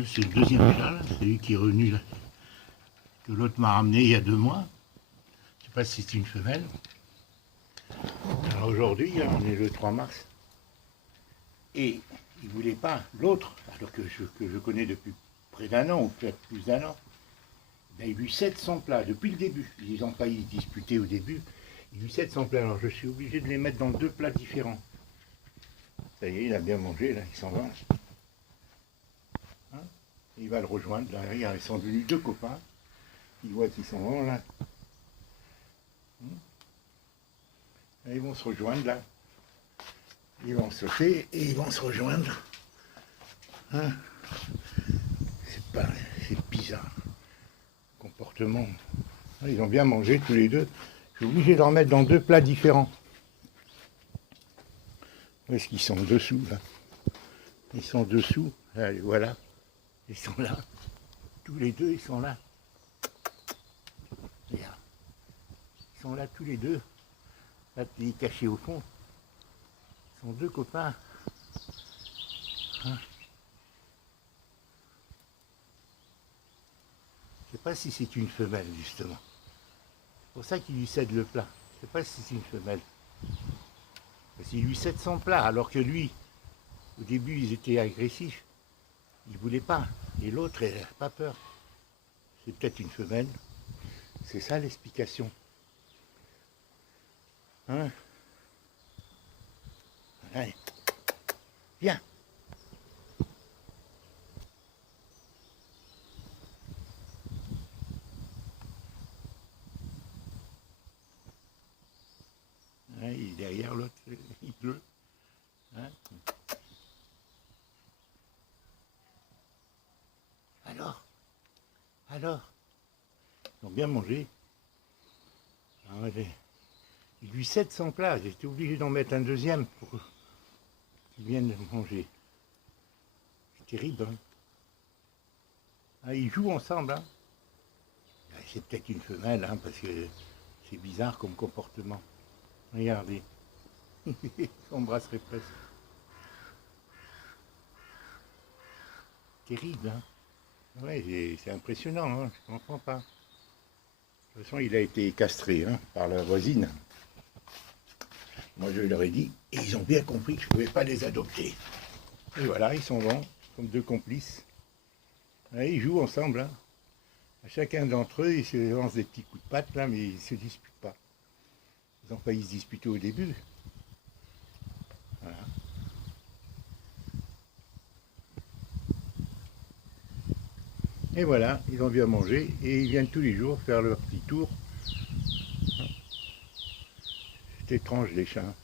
Ouais, c'est le deuxième chat, là. C'est lui qui est revenu là. Que l'autre m'a ramené il y a 2 mois. Je sais pas si c'est une femelle. Alors aujourd'hui, là, on est le 3 mars. Et il ne voulait pas, l'autre, alors que je connais depuis près d'1 an, ou peut-être plus d'1 an, il a eu 700 plats depuis le début. Ils n'ont pas y disputé au début. Il a eu 700 plats, alors je suis obligé de les mettre dans 2 plats différents. Ça y est, il a bien mangé, là, il s'en va. Hein, il va le rejoindre, là, regarde, ils sont devenus 2 copains. Il voit qu'ils s'en vont, là. Et ils vont se rejoindre, là. Ils vont sauter et ils vont se rejoindre. Hein, c'est bizarre. Comportement. Ils ont bien mangé tous les deux. Je suis obligé de leur mettre dans 2 plats différents. Où est-ce qu'ils sont dessous, là? Ils sont dessous. Allez, voilà. Ils sont là. Tous les deux, ils sont là. Regarde. Ils sont là tous les deux. Là, tu es caché au fond. Ils sont 2 copains. Hein, je ne sais pas si c'est une femelle, justement. C'est pour ça qu'il lui cède le plat. Je ne sais pas si c'est une femelle. Parce qu'il lui cède son plat, alors que lui, au début, ils étaient agressifs. Il ne voulait pas. Et l'autre, elle n'a pas peur. C'est peut-être une femelle. C'est ça l'explication. Hein? Allez. Viens. Hein, il est derrière l'autre, il pleut. Hein? Alors, ils ont bien mangé. Ah, il lui cède son plat, j'étais obligé d'en mettre un deuxième pour qu'il vienne manger. C'est terrible, hein? Ah, ils jouent ensemble, hein? C'est peut-être une femelle, hein, parce que c'est bizarre comme comportement. Regardez. Ils s'embrasseraient presque. Terrible, hein? Ouais, c'est impressionnant, hein, je ne comprends pas. De toute façon, il a été castré, hein, par la voisine. Moi, je leur ai dit, et ils ont bien compris que je ne pouvais pas les adopter. Et voilà, ils s'en vont, comme 2 complices. Ouais, ils jouent ensemble, hein. À chacun d'entre eux, ils se lancent des petits coups de patte, là, mais ils ne se disputent pas. Ils n'ont failli se disputer au début. Voilà. Et voilà, ils ont bien mangé et ils viennent tous les jours faire leur petit tour. C'est étrange les chats.